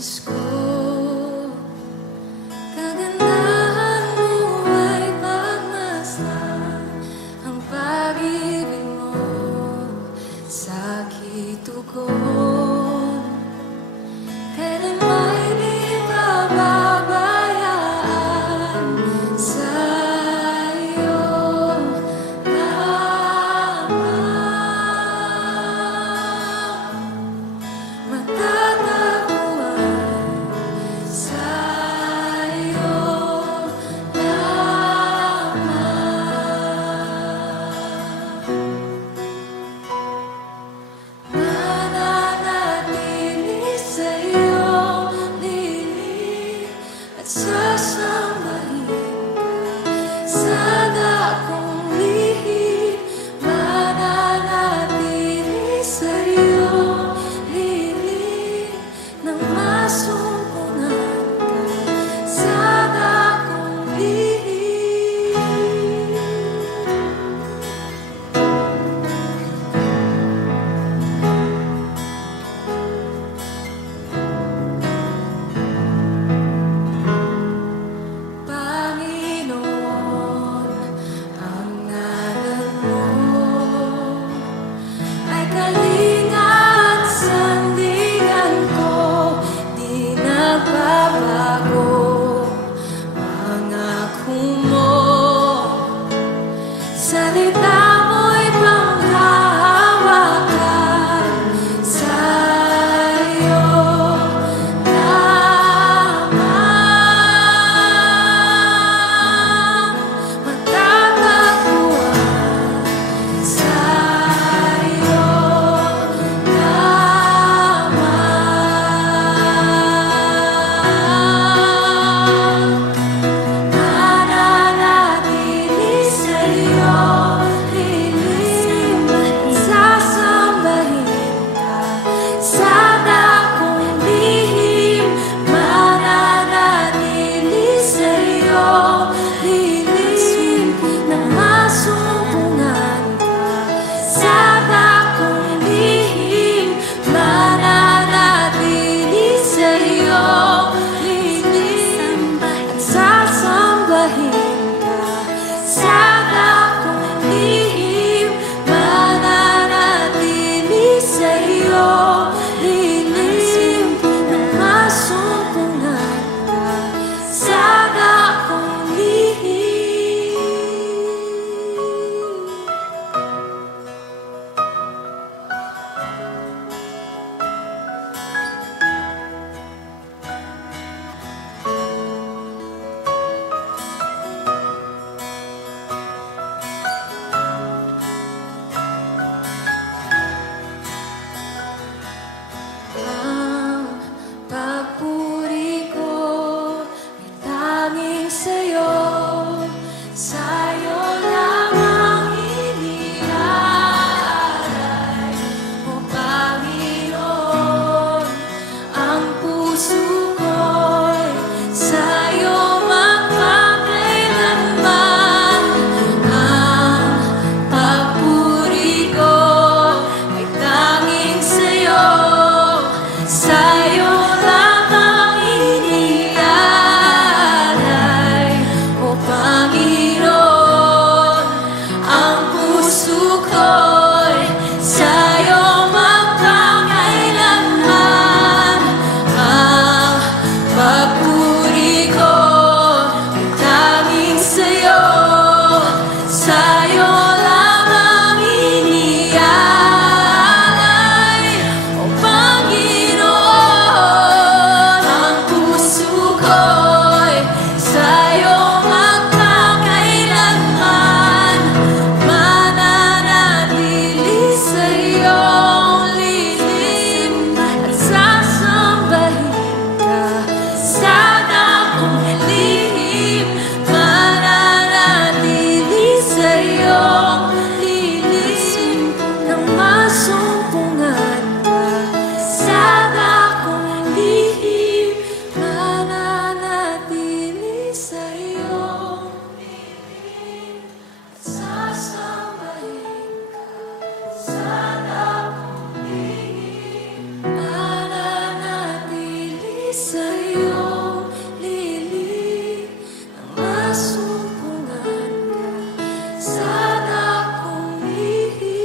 Diyos ko, kagandahan mo ay pagmasdan, ang pag-ibig mo sa kitugon. Kailan may di pababayaan sa iyong lamang. Matataguan sa iyong lilim nang masumpungan ka sa dakong lihim.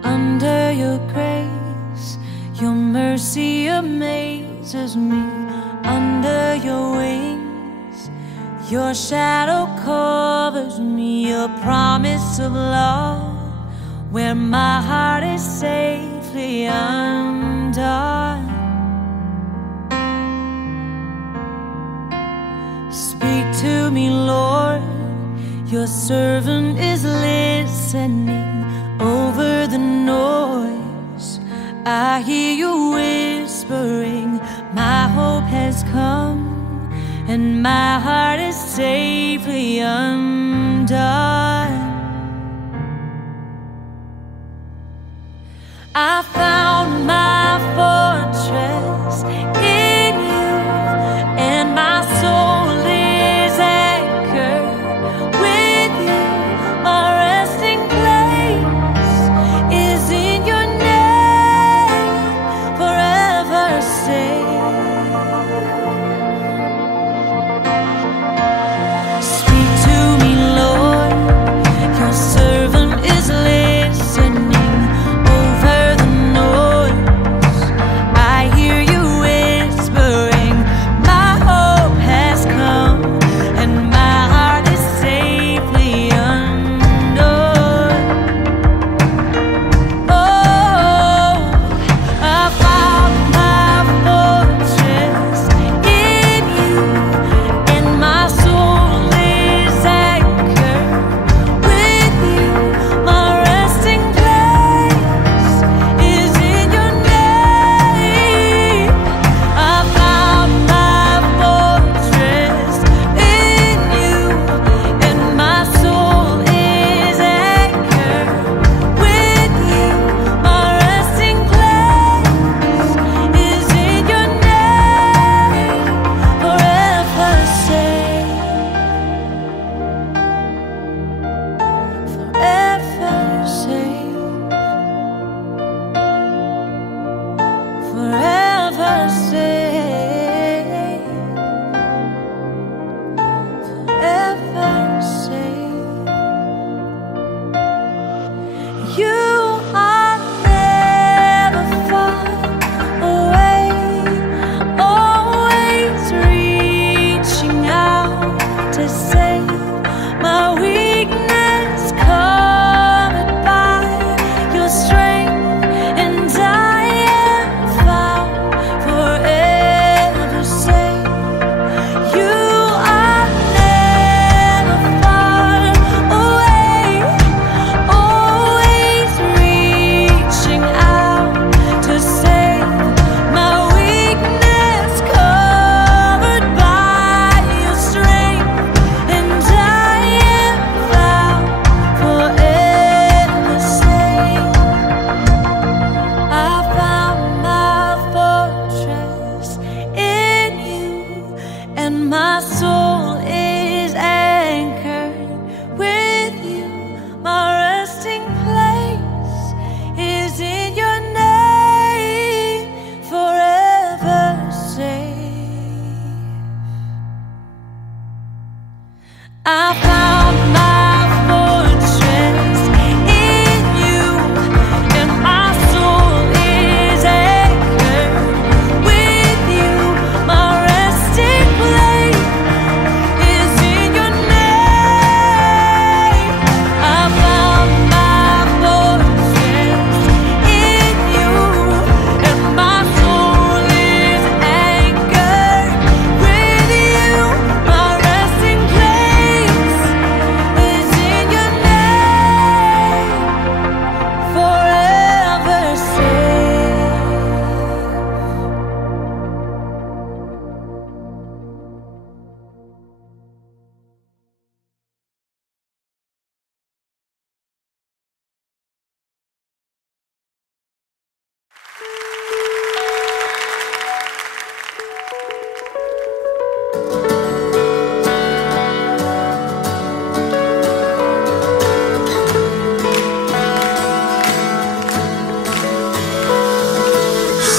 Under your grace, your mercy amazes me. Under your wings, your shadow covers me. Your promise of love, where my heart is safely undone. Speak to me, Lord, your servant is listening. Over the noise, I hear you whispering, my hope has come, and my heart is safely undone. I found my fortress in you, and my soul is anchored with you. My resting place is in your name, forever safe. Speak to me, Lord, your servant is listening. Over the noise,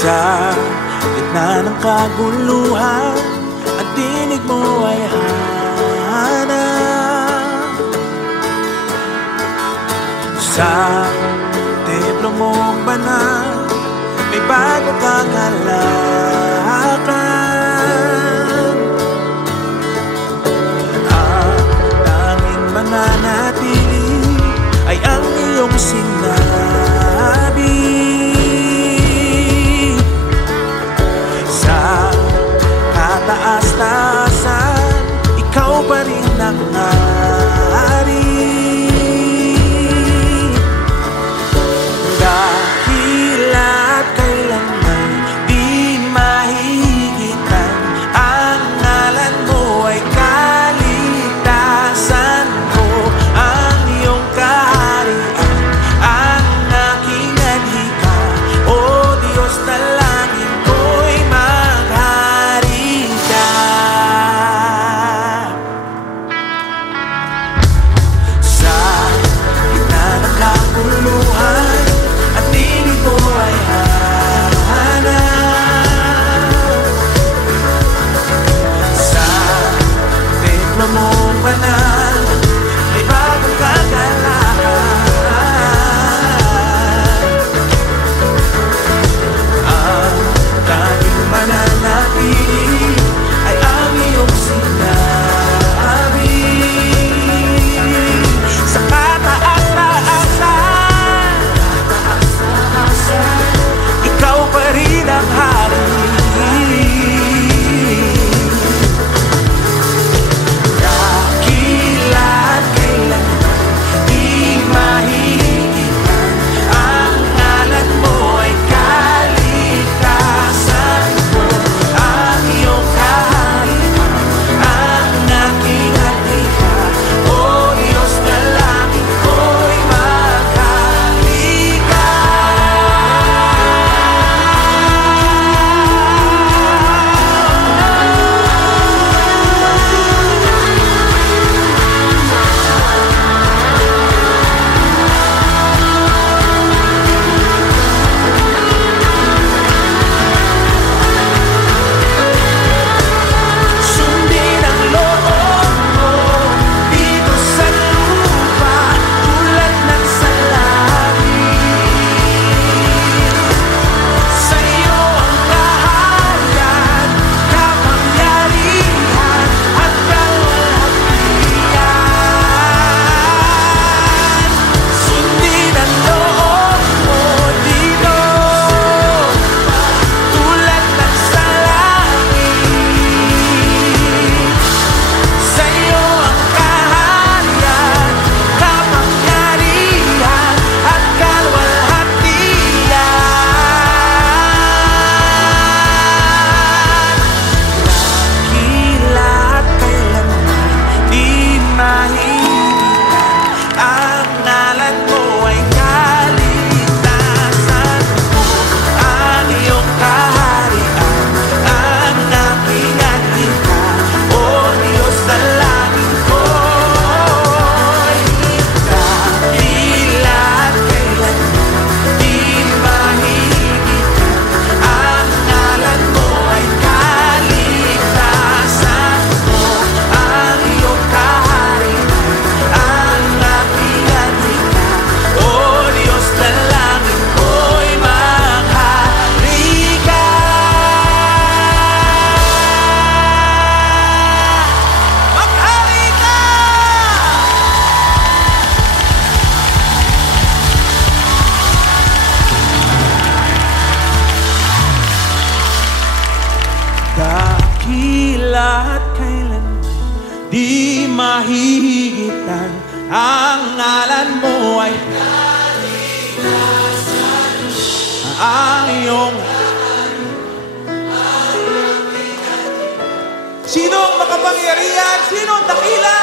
Sa gitna ng kaguluhan, ang tinig mo ay hanap. Sa templo mong banal, may bago kang halakan. Ang tanging mananatili ay ang iyong sinabi. Sa kataas-taasan, ikaw pa rin ang hari. Dakila't kailanman di mahigitan, ang ngalan mo ay kaligtasan ko. Ang iyong kaharian ang aking adhika, o Diyos na langit ko'y maghari ka. Sa gitna ng kaguluhan, at tinig mo ay hanap. Sa templo mong banal, may bagong kagalakan. Ang tanging mananatili ay ang iyong sinabi. Sa kataas-taasan, ikaw pa rin ang hari. Dakila't kailanman di mahigitan, ang ngalan mo ay kaligtasan ko. Ang iyong kaharian ang aking adhika, o Diyos na langit ko'y maghari ka. Sundin ang loob mo dito sa lupa, tulad ng sa langit. Sa iyo ang kaharian, kapangyarihan at kalwalhatian. Sundin ang loob mo dito, tulad ng sa langit. Sa iyo ang kaharian, kapangyarihan at kalwalhatian. Dakila't kailanman di mahigitan, ang ngalan mo ay kaligtasan ko. Ang iyong kaharian ang aking adhika, o Diyos na langit ko'y dakila't kailanman di mahigitan, ang ngalan mo ay kaligtasan ko. Ang iyong kaharian ang aking adhika, o Diyos na langit ko'y maghari ka. Maghari ka! Dakila't kailanman di mahihigitan, ang ngalan mo ay ang iyong. Sino ang makapangyarihan? Sino ang dakila?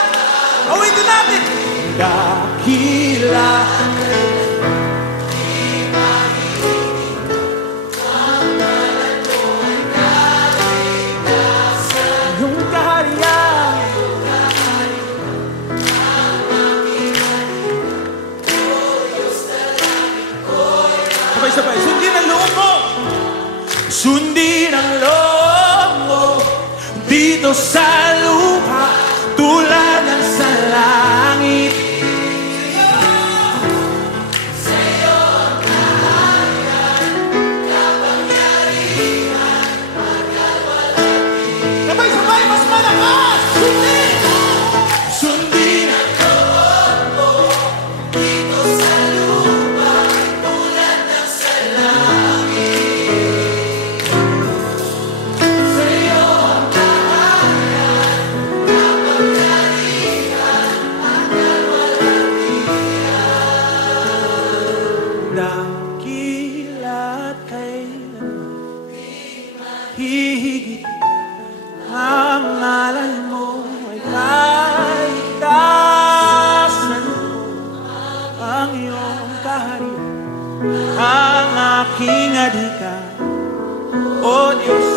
Awitin natin. Dakila. Yung kaharian. Sabay-sabay. Sundin ang loob mo. Sundin ang loob mo dito sa lupa tulad ng sa langit. Sabay-sabay, mas malakas! Sundin! Sundin ang loob mo dito sa lupa tulad ng sa langit. Sa'yo ang kaharian, kapangyarihan, hanggang walang hiyang. Dakila't kailanman hihigit ang ngalan mo ay kaligtasan ko, ang iyong kaharian, ang aking adhika, O Diyos.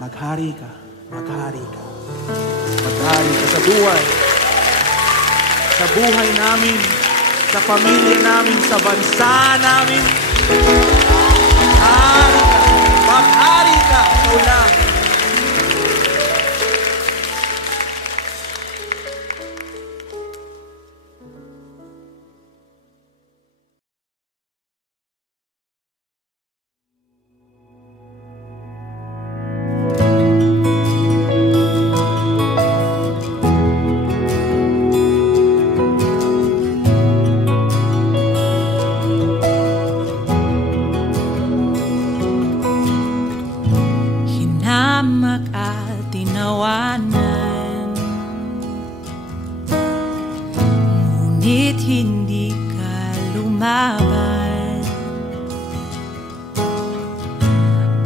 Maghari ka, maghari ka, maghari ka sa buhay namin, sa pamilya namin, sa bansa namin. Maghari ka, ikaw lang. Hinamak at tinawanan, ngunit hindi ka lumaban.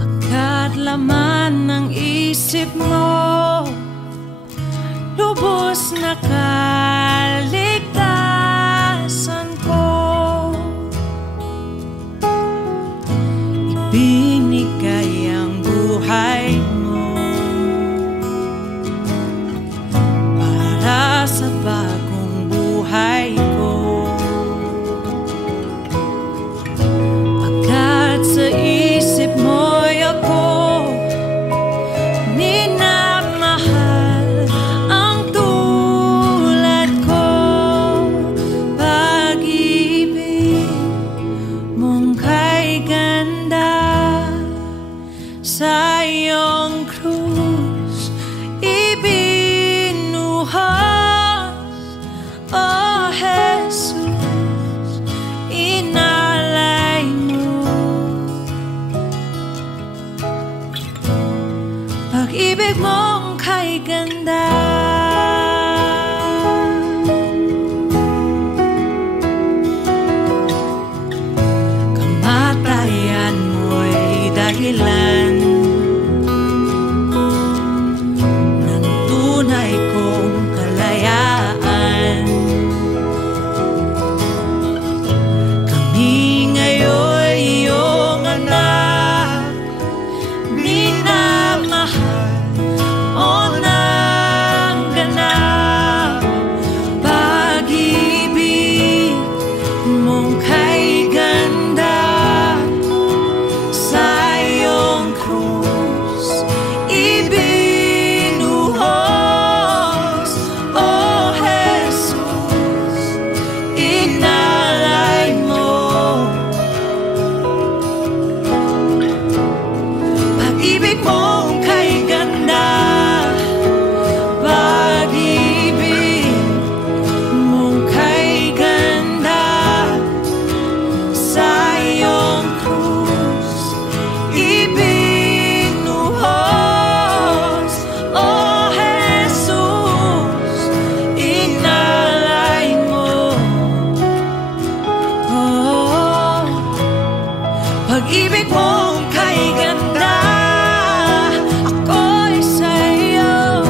Pagkat laman ng isip mo, lubos na kaligtasan ko. Ibinigay ang buhay mo para sa bagong buhay ko. Pagkat sa isip mo'y ako minamahal ang tulad ko. Pag-ibig mong kay ganda sa iyong krus ibinuhos, O Jesus, inalay mo. Pag-ibig mong kay ganda, kamatayan mo'y dahilan ng tunay kong kalayaan. Kami ngayon iyong anak, minamahal o ng ganap. Pag-ibig mong kay ganda sa iyong krus ibinuhos, O Jesus, inalay mo. Pag-ibig mong kay ganda, pag-ibig mong kay ganda sa iyong krus ibinuhos, O Jesus, inalay mo. Oh, pag-ibig mong kay ganda, ako'y sa'yo,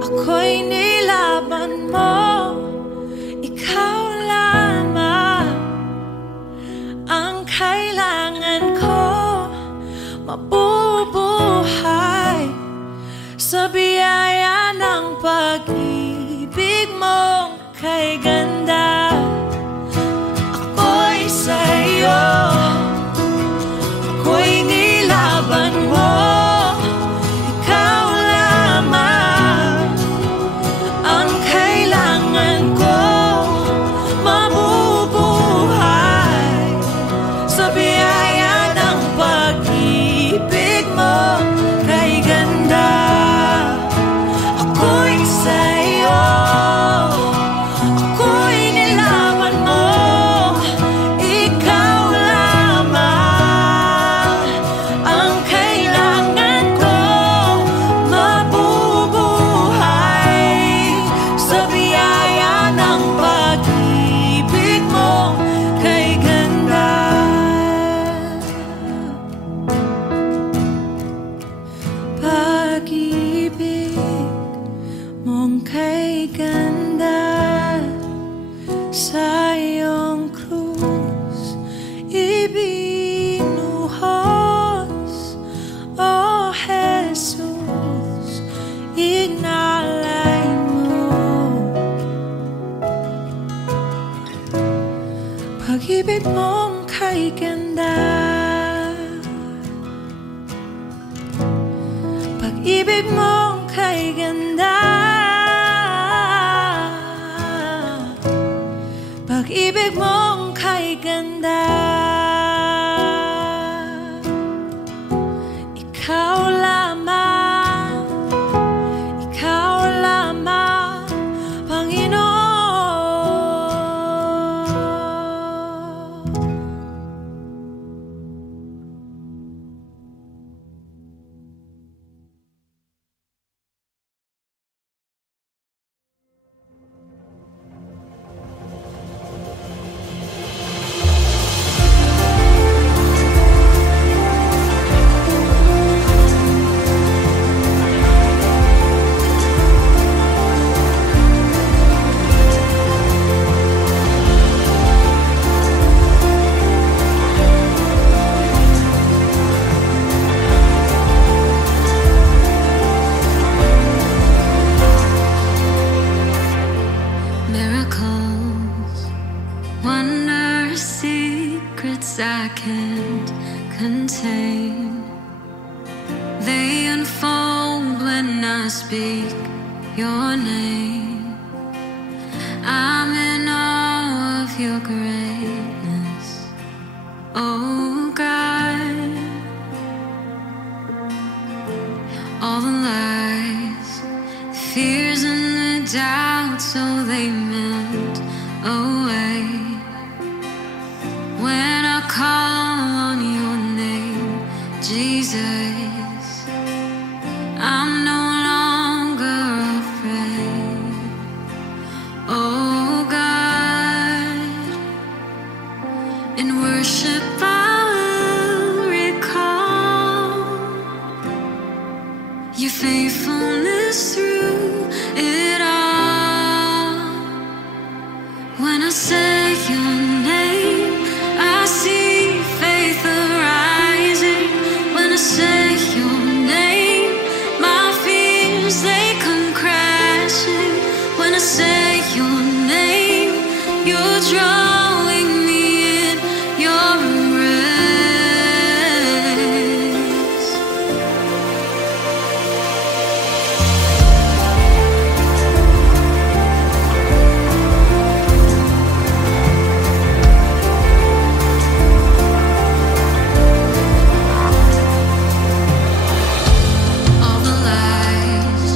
ako'y nilaban mo. Ikaw lamang ang kailangan ko, mabubuhay sa biyaya ng pag-ibig mong kay ganda. ganda sa iyong krus ibinuhos, O Jesus, inalay mo. Pag-ibig mong kay ganda, pag-ibig mong kay ganda, pag-ibig mong kay ganda. Ikaw lamang, Panginoon. Miracles, wonders, secrets I can't contain. They unfold when I speak your name. I'm in awe of your greatness, oh God. All the lies, the fears and the doubts, so they melt away when I call on your name, Jesus. I'm no longer afraid, oh God. In worship I will recall your faithfulness through it all. When I say your name, I see faith arising. When I say your name, my fears, they come crashing. When I say your name, you're drawing me in your embrace. All the lies,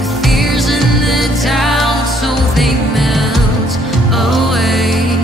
the fears and the doubts, so they melt away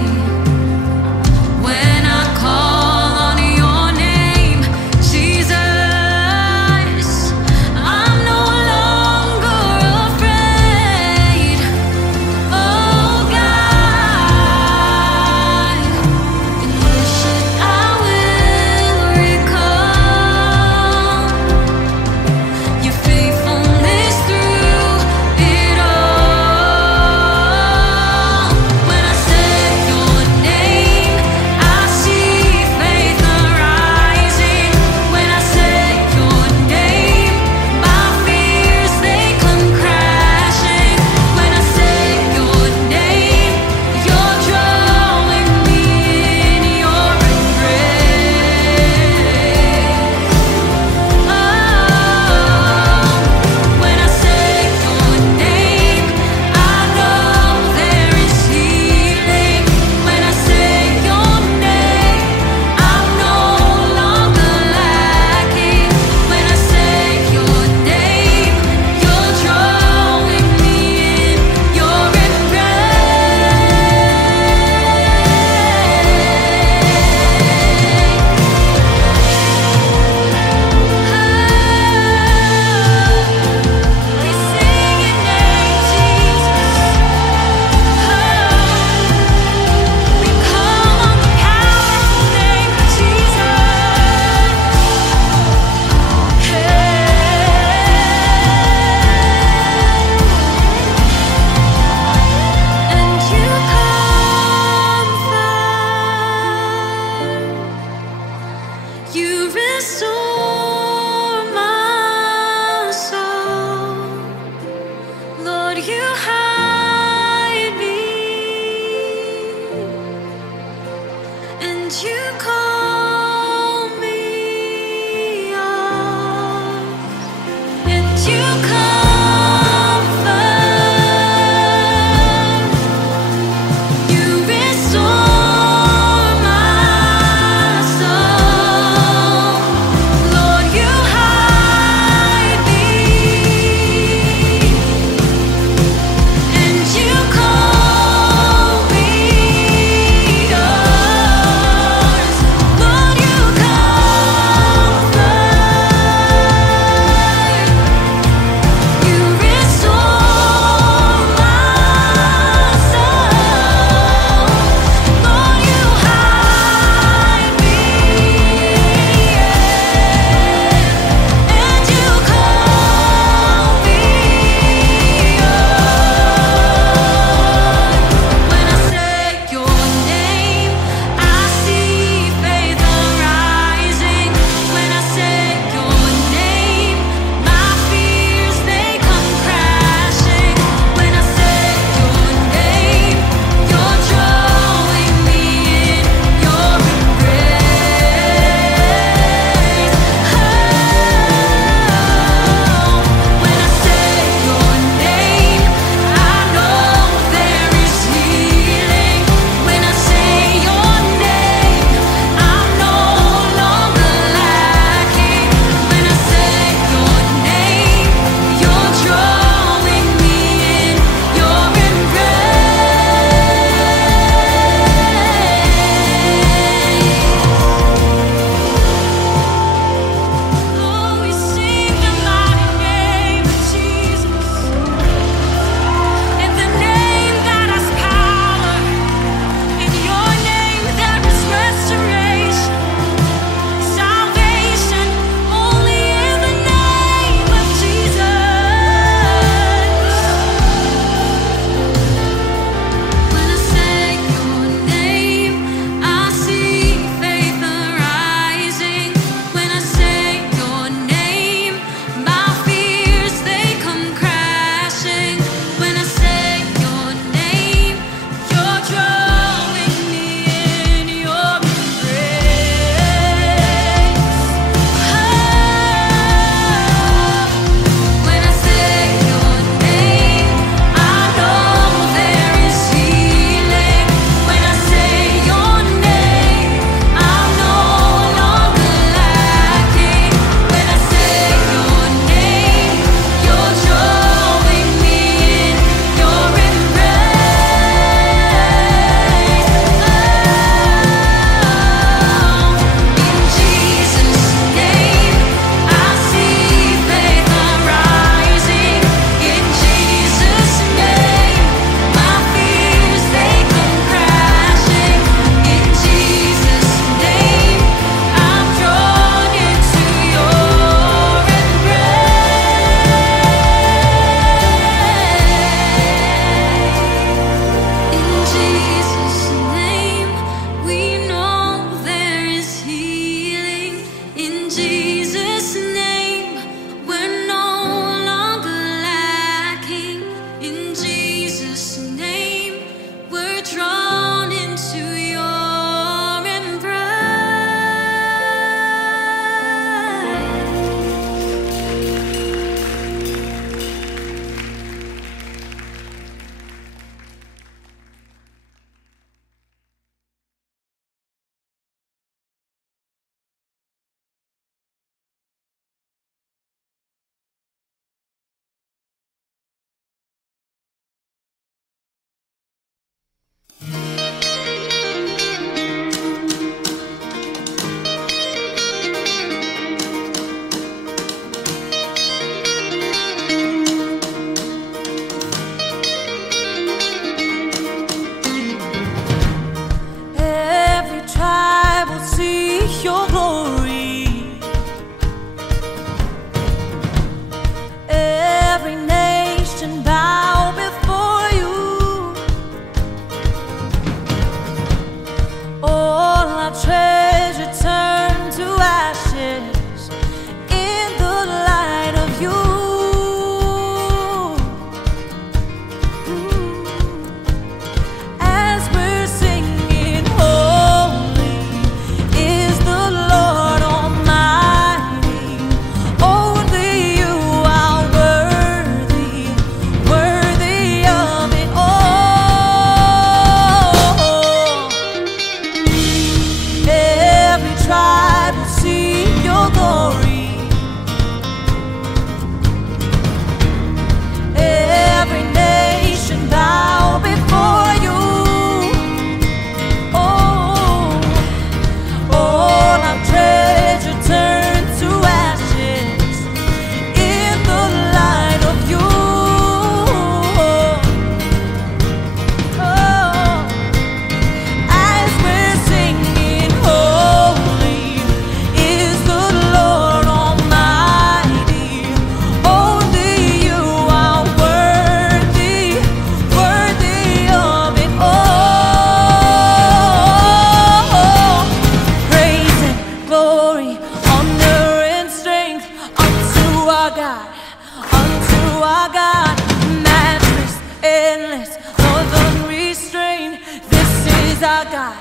is our God.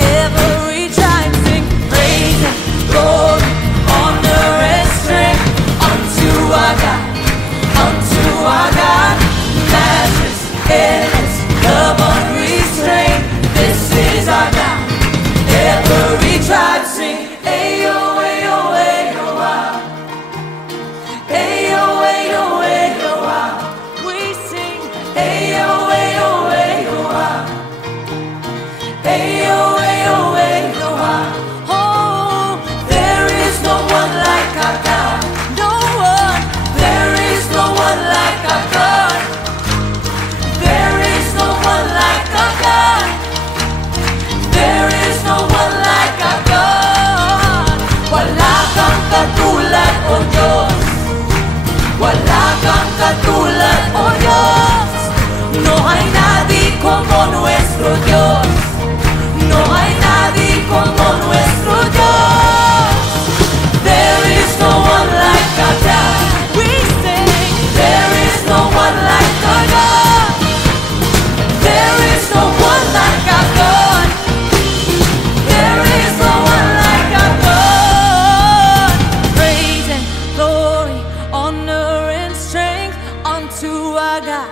Every tribe sing praise and glory, honor and strength unto our God, unto our God. Matchless, endless, love unrestrained. This is our God. Every tribe sing, ayo, ayo, ayo, ah. Ayo, ayo, ayo, ah. We sing, ayo, ayo, ayo, ah. Ayo, ayo, ayo, ah. Oh, there is no one like our God. No one. There is no one like our God. There is no one like our God. There is no one like our God. Wala kang katulad, O Diyos. Wala kang katulad, O Diyos. No hay nadie como nuestro Dios. No hay nadie como nuestro Dios. There is no one like our God. We sing, there is no one like our God. There is no one like our God. There is no one like our God. Praise and glory, honor and strength unto our God,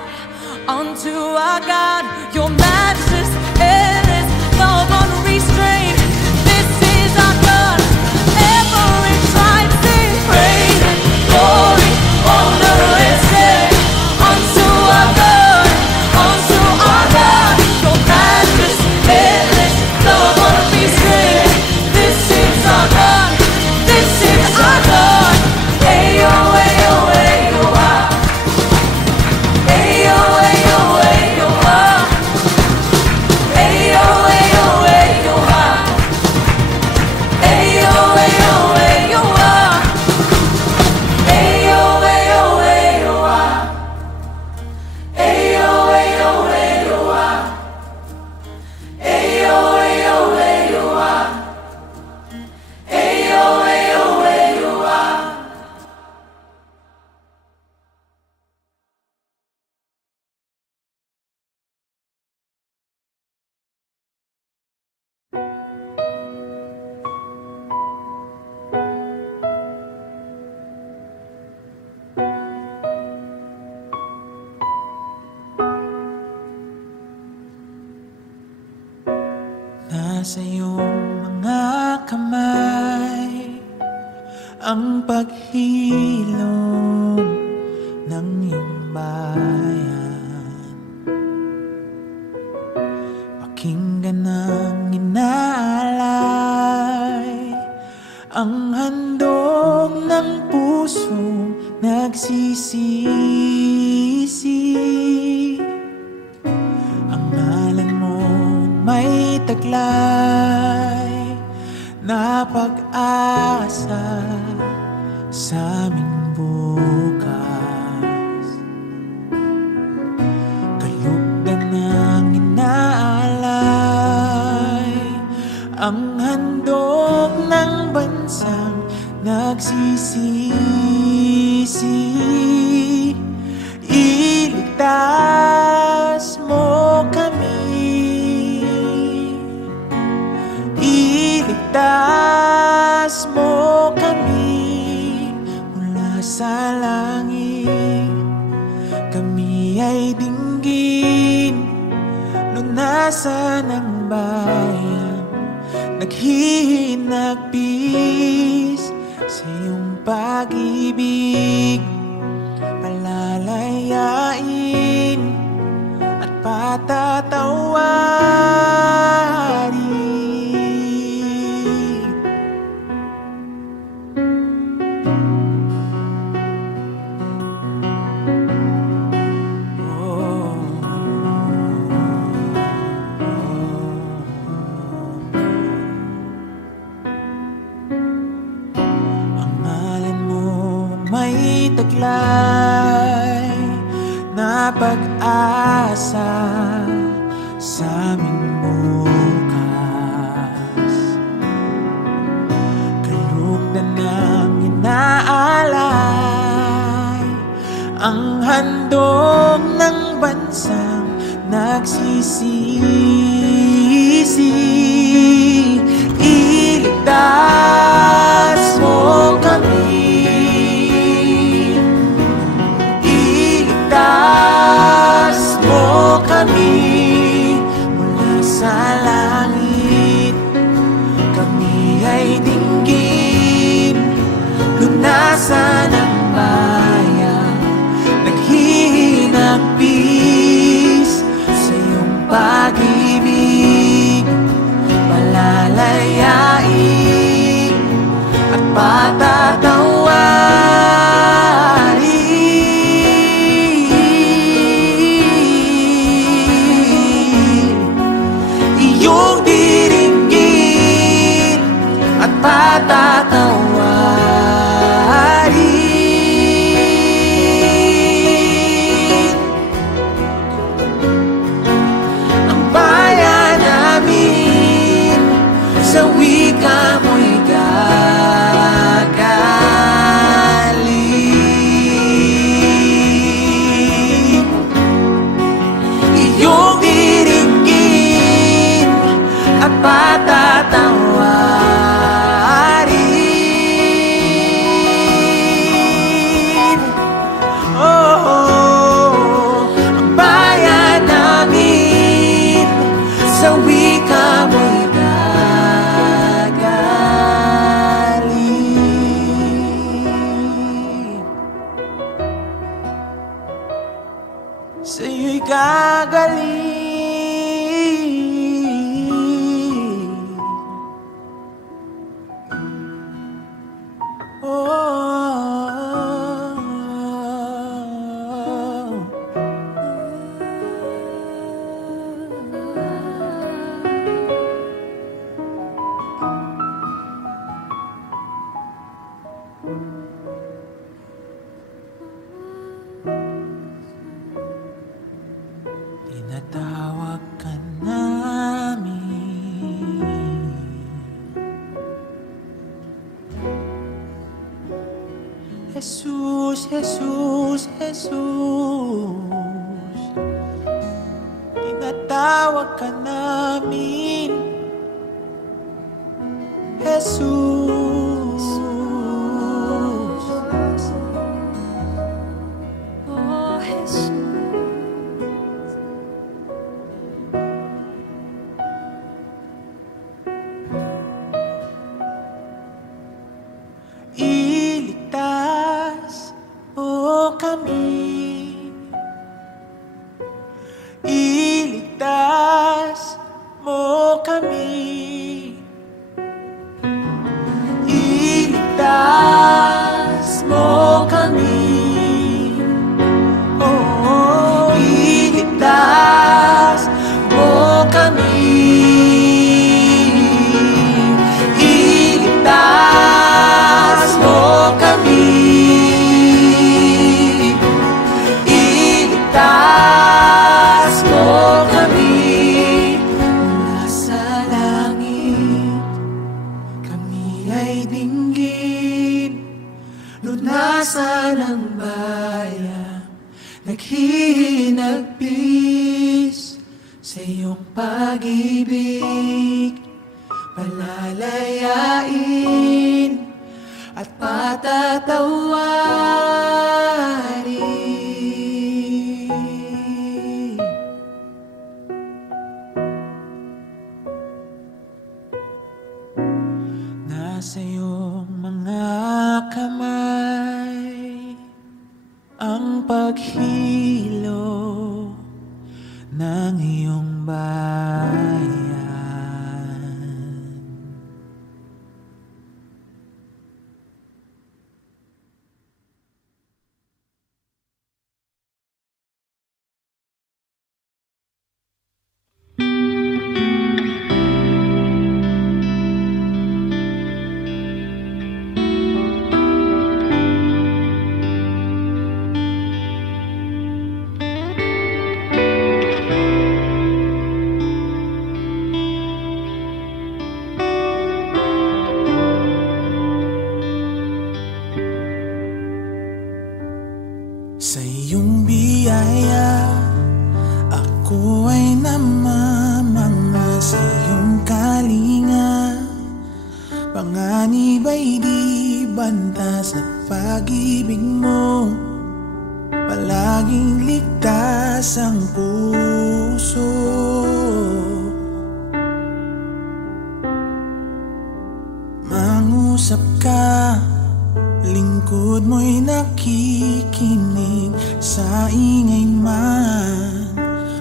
unto our God. Your matchless, endless, love unrestrained. This is our God. Every tribe sing praise and glory, honor and strength unto our God, unto our God. Your matchless, endless, love unrestrained. This is our God. This is our God. Ayo, ayo, ayo, ah. Ayo, ayo, ayo, ah. Ayo, ayo, ayo, ah. Ayo, ayo, ayo, ah. Ayo, ayo, ayo, ah. Ayo, ayo, ayo, ah. Ayo, ayo, ayo, ah. Ayo, ayo, ayo, ah. Nasa iyong mga kamay ang paghilom ng iyong bayan. Pakinggan ang inaalay, ang handog ng pusong nagsisisi. Ang ngalan mo may taglay na pag-asa sa aming bukas. Kalugdan ng inaalay, ang handog ng bansang nagsisisi. Iligtas mo kami, iligtas mo kami mula sa langit. Kami ay dinggin, lunasan ng bayan, naghihinagpis sa iyong pag-ibig. Palalayain at patatawarin. Ang ngalan mo may taglay na pag-asa sa aming bukas. Kalugdan ng inaalay, ang handog ng bansang nagsisisi. pagsisisi, iligtas mo kami. Iligtas mo kami mula sa langit. Kami ay dinggin, lunasan ang bayan, naghihinagpis sa iyong pag-ibig, palalayain at patatawarin. Iyong diringgin at patatawarin. Ang bayan namin sa wika mo'y gagaling. Iyong diringgin at patatawarin. Oh, ang bayan namin sa wika mo'y gagaling. Sa'yo'y gagaling. Tinatawag ka namin, Jesus, Jesus, Jesus. Tinatawag ka namin, Jesus. Oh, Jesus. Iligtas mo kami. Iligtas mo kami. Iligtas mo kami. Oh, iligtas mo kami. Iligtas mo kami. Iligtas mo kami mula sa langit. Kami ay dinggin, lunasan ang bayan, naghihinagpis sa iyong pag-ibig, palalayain at patatawarin. Nasa iyong mga kamay ang paghilo ng iyong bayan. pag-ibig mo, palaging ligtas ang puso. Mangusap ka, lingkod mo'y nakikinig. Sa ingay man,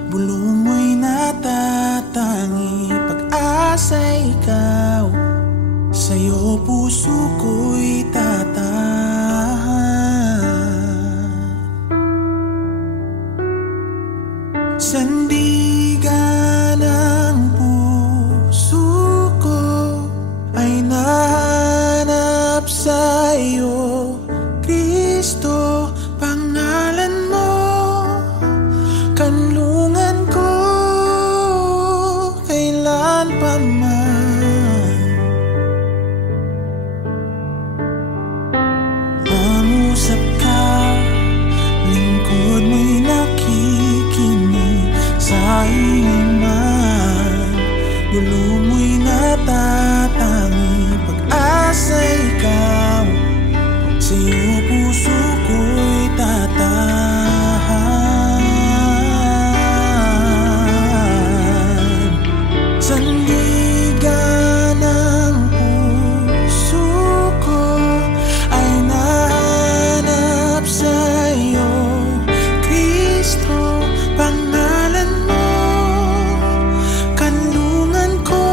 bulong mo'y natatangi. Pag-asa'y ikaw, sa'yo puso ko'y tatahan. Sandigan ng puso ko ay nahanap sa'yo, Kristo, pangalan mo, kanlungan ko kailan pa man. Mangusap ka, lingkod mo'y nakikinig. Sa ingay man, gulo mo'y natatangi. Pag-asa'y ikaw, sa'yo puso ko'y tatahan. Sandigan ng puso ko ay nahanap sa'yo, Kristo, pangalan mo, kanlungan ko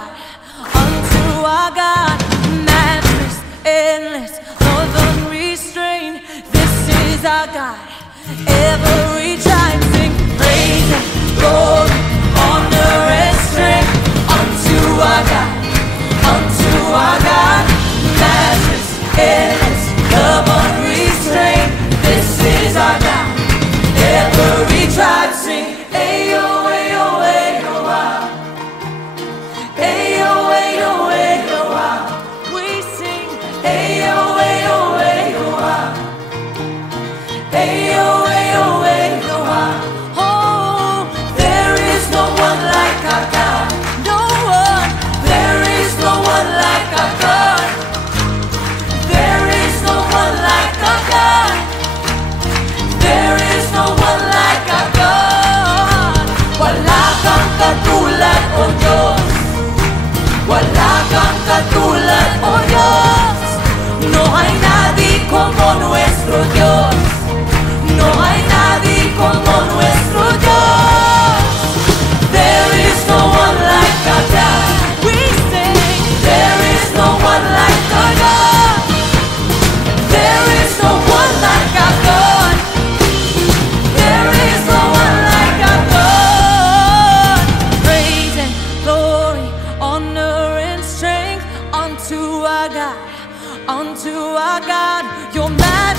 God, unto our God, matchless, endless, love unrestrained. This is our God. Every tribe sing praise and glory, honor and strength unto our God, unto our God, matchless, endless, love unrestrained. This is our God. Every tribe sing, ayo, ayo, ayo, ah. Ayo, ayo, ayo, ah. We sing, ayo, ayo, ayo, ah. Ayo, ayo, ayo, ah. Oh, there is no one like our God. No one. There is no one like our God. There is no one like our God. There is no one like our God. Wala kang katulad, O Diyos. Wala kang katulad, O Diyos. No hay nadie como nuestro Dios. No hay nadie como nuestro Dios. There is no one like our God. We sing, there is no one like our God. There is no one like our God. There is no one like our God. Praise and glory, honor and strength unto our God, unto our God. Your majesty.